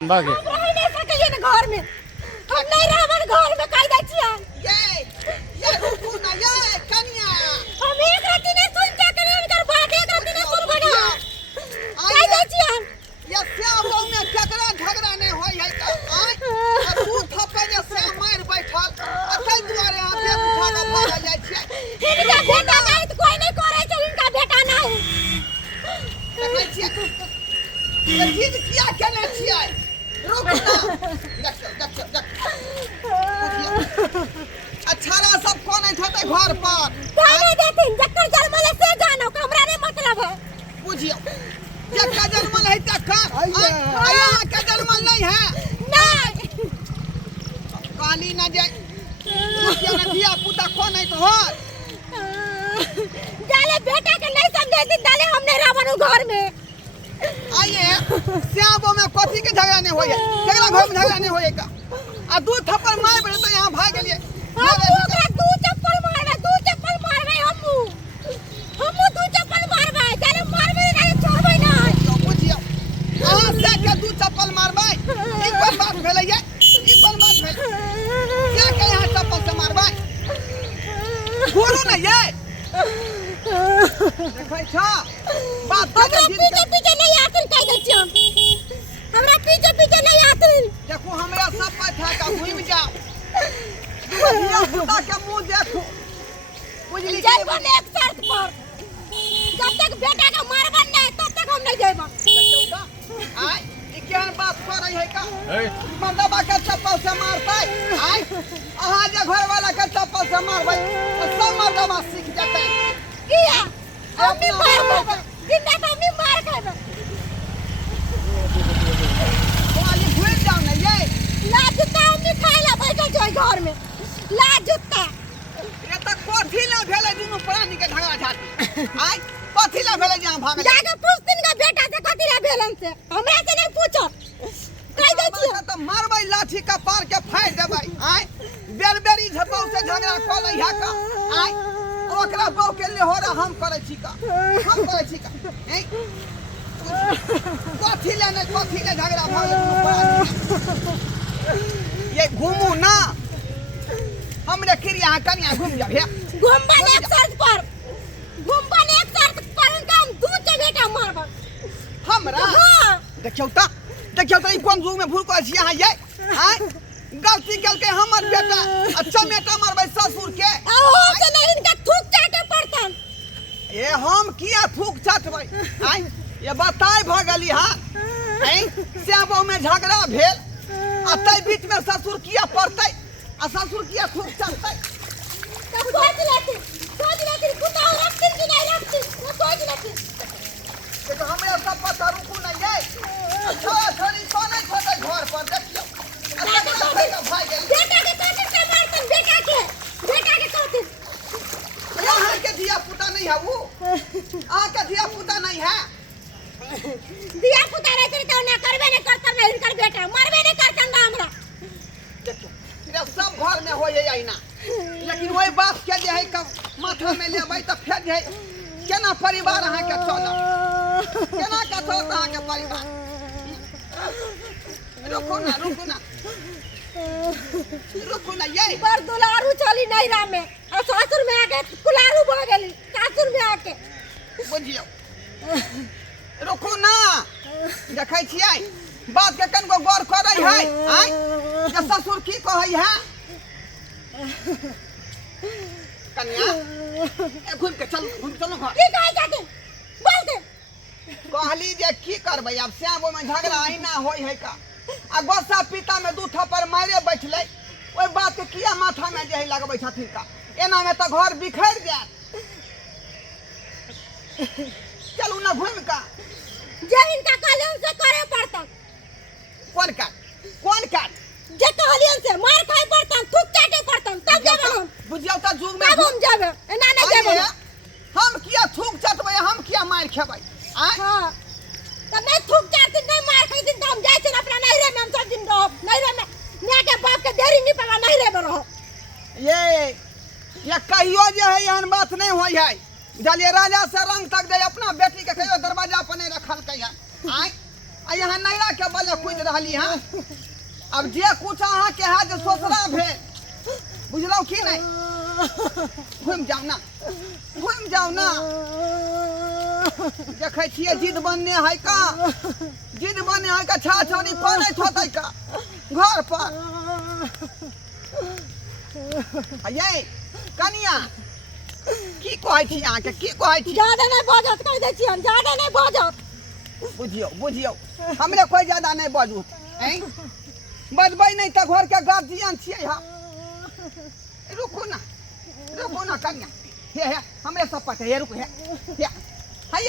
भागे हम रह नहीं सकलिए न घर में। हम नहीं रहबन घर में कह दै छियै। ये रुकू ना ये कन्या। हम एक राती नहीं सुन के कने इनकर बात एक राती नहीं सुनबो ना। कह दै छियै हम। ये श्याम में केकरा झगड़ा नहीं होय है त आय तू थप्पे जे श्याम मार बैठल तै दुआरे हाथ पे उठा के भाग जाय छै। इनका बेटा नहीं तो कोई नहीं करे छै इनका बेटा नहीं। देखै छियै ये चीज किया केने छियै रुक ना देख अछारा सब कोन थते घर पर जाने देथिन जकर जन्मल है से जानो हमरा नहीं मतलब है। बुझियो जक्का जन्मल है तक्का अल्लाह का जन्मल नहीं है नहीं काली ना जाए रुकिया ना दिया पुता कोन है तोहर डाले बेटा के नहीं समझे दिन डाले हमने रावण घर में। आइए श्यामो में कथी के झगड़ा नहीं होय केकरा घर में झगड़ा नहीं होय का आ दू थप्पड़ मार पड़े तो यहां भाग गेलिए हम ओकरा दू चप्पल मारबे हमहू दू चप्पल मारबे जाने मारबे नहीं छोड़बे नहीं। तो बुझियो अहां से के दू चप्पल मारबै ई कोन बात भेलै ये ई कोन बात भेल क्या के यहां चप्पल से मारबै बोलो ना ये देखै छ बात हमरा पीछे पीछे नहीं आतिन कह दै छी हम। हमरा पीछे पीछे नहीं आतिन। देखो हमरा सब पर था का घूम जाओ दुनिया पुता के मुंह देखो बुझली जैबन एक शर्त पर जब तक बेटा के मारबन नहीं तब तक हम नहीं जैबन। आय ई केहन बात करै है का मंदबा के चप्पल से मारतै आय अहां जे घर वाला के चप्पल से मारबै तो सब मंदबा सीख जेतै किया हमनी मारबे जिंदा तो हमनी मार खाबे। वाली भूल जाओ ना ये ला जूता हमनी खाए ला बैठल छै घर में ला जूता। ये तक कथी ना भेलै दुनु प्राणी के झगड़ा झाटी आय कथी ना भेलै जे भाग जाके पूछतिन का बेटा से कथी ला भेलन से हमरा से नहीं पूछो कह दै छी तो मारबै लाठी का पार के फाड़ देबै आय बेरबेरी झपौ से झगड़ा क लै है का आय ओकरा बौ के लेहोरा हम करै छी का हम करै छी का हैं कथी ले झगड़ा भऽ गेल ये घूमू ना हमरे क्रिया कनिया घूम जाब हे घुमबन एक शर्त पर उनका हम दू बेटा मारबन हमरा हां देखियौ त ई कोन जुग में भूल करै छी अहाँ ये हैं गलती केलकै हमर बेटा अच्छा बेटा मारबै ससुर के ओ से नहीं इनका थूक चाटे पड़तन। ए हम किया थूक चाटबै आय ये बताय भ गेली हां हैं श्यामो में झगड़ा भेल आ तै बीच में ससुर किया पड़तै आ ससुर किया थूक चाटतै तब सोच लेती कुत्ता रखती कि नहीं रखती वो सोच लेती। देखो हमरा सब पता रुकू ना ये छोरा छोरी सोने छोटे घर पर देखियो भाई गेल बेटा के कातिल से मारतन बेटा के कातिल यहाँ के दिया पुता नहीं है वो आ के दिया पुता नहीं है दिया पुता रहते तो ना करबे नहीं करतन नहीं इनकर बेटा मरबे नहीं करतन हमरा। देखो ये सब घर में होय है ना लेकिन वही बात के जे है माथा में लेबै त फेर जे केना परिवार अहाँ के चलत केना के चलत अहाँ के परिवार रुकू ना ये पर दुलारू चली नैरा में और ससुर में आके कुलारू भ गेली सासुर में आके बुझियो रुकू ना देखै छियै बात के कनको गौर करै है आय जे ससुर की कहै है कन्या ए घूम के चलो घर की कहै छथिन बोल दे कहली जे की करबै अब श्यामो में झगड़ा अहिना होय है का आ गोसा पिता में दू थप्पड़ मारे बैठले ओइ बात के किया माथा में जे है लगबै छथिन का एना में त घर बिखर जात चलू ना घूम का जे इनका कलम से करे पड़तन कौन काट जे कहलियन से मार खाए पड़तन थूक चाटे पड़तन तब जब हम बुझियो त जुग में तब हम जाबे एना नहीं जाबे हम किया थूक चटबै हम किया मार खेबै आ हां तब नहीं थूक चाटे नहीं मार खाई दिन हम जाय छै अपना नैरे में हम सब दिन रहो नैरे में मियां के बाप के देरी नहीं पवा नैरे में रहो ये कहियो जे है एहन बात नहीं होय है जलिए राजा से रंग तक दे अपना बेटी के कहियो दरवाजा पर नहीं रखल कहिया आय आ यहाँ नैरा के बल कूद रही हाँ अब जे कुछ अहाँ के है जो सोचला भेल बुझलौ कि नहीं घूम जाओ ना देखे छिए जिद बनने है का छा छोरी पड़े होते का घर पर ये कनिया की कहै छी अहाँ के की कहै छी ज्यादा नहीं बजत कह दै छी हम ज्यादा नहीं बजत बुझियो हमरे कोई ज्यादा नहीं बजू हैं बजबै नहीं तो घर के गार्जियन छियै हम रुको ना कन्या हे हमरे सब पटे हे रुको हे हाय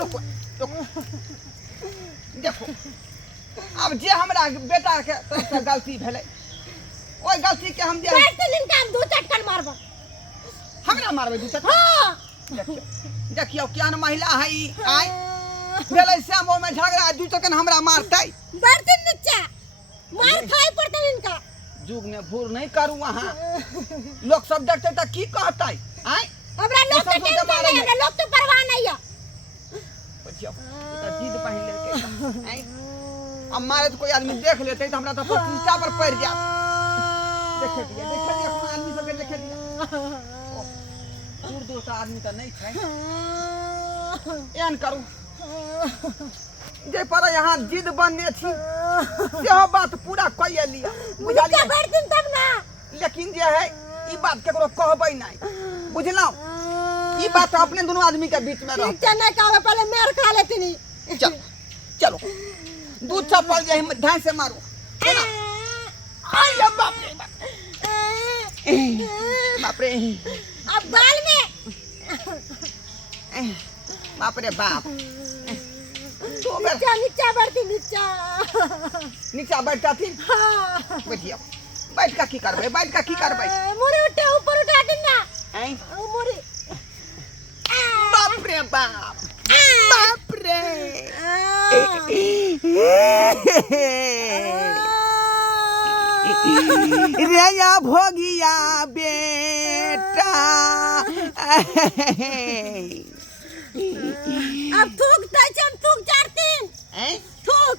रुको देखो अब जे हमरा बेटा के तरफ से गलती भेलै ओई गलती के हम जे दिन का हम दू चटकन मारबो हमरा मारबै दू चटकन हां देखियो केहन महिला है ई आइ भेलै श्यामो में झगड़ा दू चटकन हमरा मारतै बर्तन नीचा मार खाए पड़तै इनका जुग ने भूर नहीं करू वहाँ लोग सब देखते तो की कहते आय हमरा लोग के टेंशन नहीं हमरा लोग तो परवाह नहीं है बुझियो तो जिद पहन लेके आय अब मारे तो कोई आदमी देख लेते तो हमरा तो प्रतिष्ठा पर पड़ जात देखे दिया अपना आदमी सब के देखे दिया दूर दूर से आदमी तो नहीं छै एन करू जे पर यहाँ जिद बनने थी यह बात पूरा कइए लिया बुझलिए बर्तन तब ना लेकिन जे है ई बात केकरो कहबै नहीं बुझलौ ई बात अपने दोनों आदमी के बीच में रह ठीक नहीं कहबे पहले मेर खा लेती नहीं चलो दूध चप्पल जे ढाई से मारो आय बाप रे अब बाल में बाप रे बाप नीचा बढ़ती नीचा बैठता थी हाँ बैठियो बैठ का की करबे मुड़ी उठे ऊपर उठा दिन ना हैं मुड़ी बाप रे बाप रे रे या भोगिया बेटा अब थूक दै छन थूक चारतीन हैं थूक